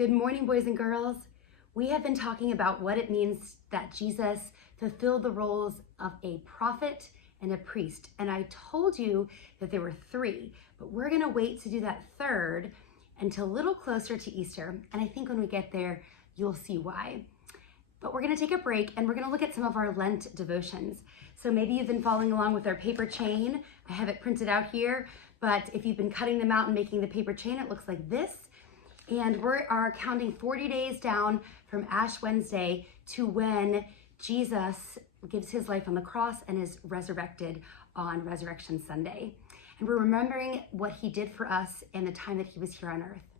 Good morning, boys and girls. We have been talking about what it means that Jesus fulfilled the roles of a prophet and a priest. And I told you that there were three, but we're gonna wait to do that third until a little closer to Easter. And I think when we get there, you'll see why. But we're gonna take a break and we're gonna look at some of our Lent devotions. So maybe you've been following along with our paper chain. I have it printed out here, but if you've been cutting them out and making the paper chain, it looks like this. And we are counting 40 days down from Ash Wednesday to when Jesus gives his life on the cross and is resurrected on Resurrection Sunday. And we're remembering what he did for us in the time that he was here on earth.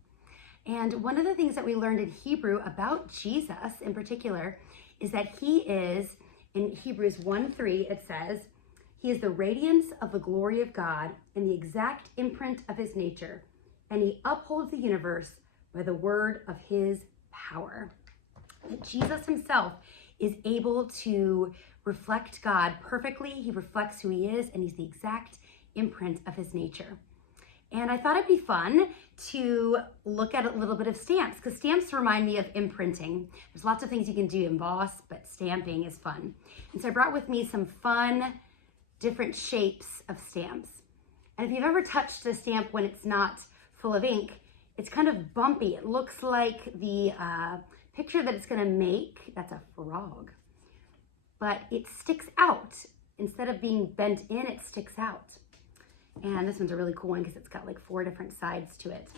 And one of the things that we learned in Hebrew about Jesus in particular is that he is, in Hebrews 1:3, it says, he is the radiance of the glory of God and the exact imprint of his nature, and he upholds the universe by the word of his power. That Jesus himself is able to reflect God perfectly. He reflects who he is, and he's the exact imprint of his nature. And I thought it'd be fun to look at a little bit of stamps, because stamps remind me of imprinting. There's lots of things you can do, emboss, but stamping is fun. And so I brought with me some fun, different shapes of stamps. And if you've ever touched a stamp when it's not full of ink, it's kind of bumpy. It looks like the picture that it's gonna make, that's a frog, but it sticks out. Instead of being bent in, it sticks out. And this one's a really cool one because it's got like 4 different sides to it.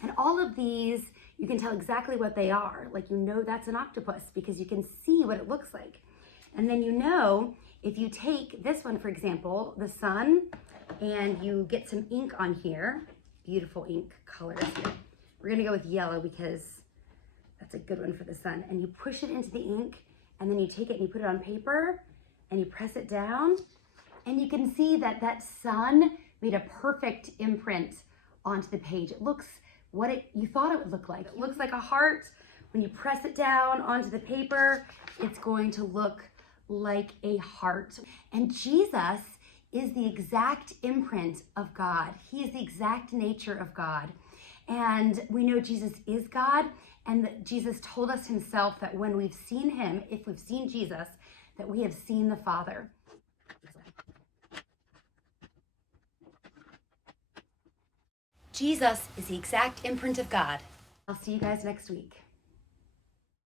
And all of these, you can tell exactly what they are. Like, you know that's an octopus because you can see what it looks like. And then you know, if you take this one, for example, the sun, and you get some ink on here, beautiful ink colors here. We're gonna go with yellow because that's a good one for the sun. And you push it into the ink, and then you take it and you put it on paper, and you press it down, and you can see that that sun made a perfect imprint onto the page. It looks what you thought it would look like. It looks like a heart. When you press it down onto the paper, it's going to look like a heart. And Jesus is the exact imprint of God. He is the exact nature of God. And we know Jesus is God, and that Jesus told us himself that when we've seen him, if we've seen Jesus, that we have seen the Father. Jesus is the exact imprint of God. I'll see you guys next week.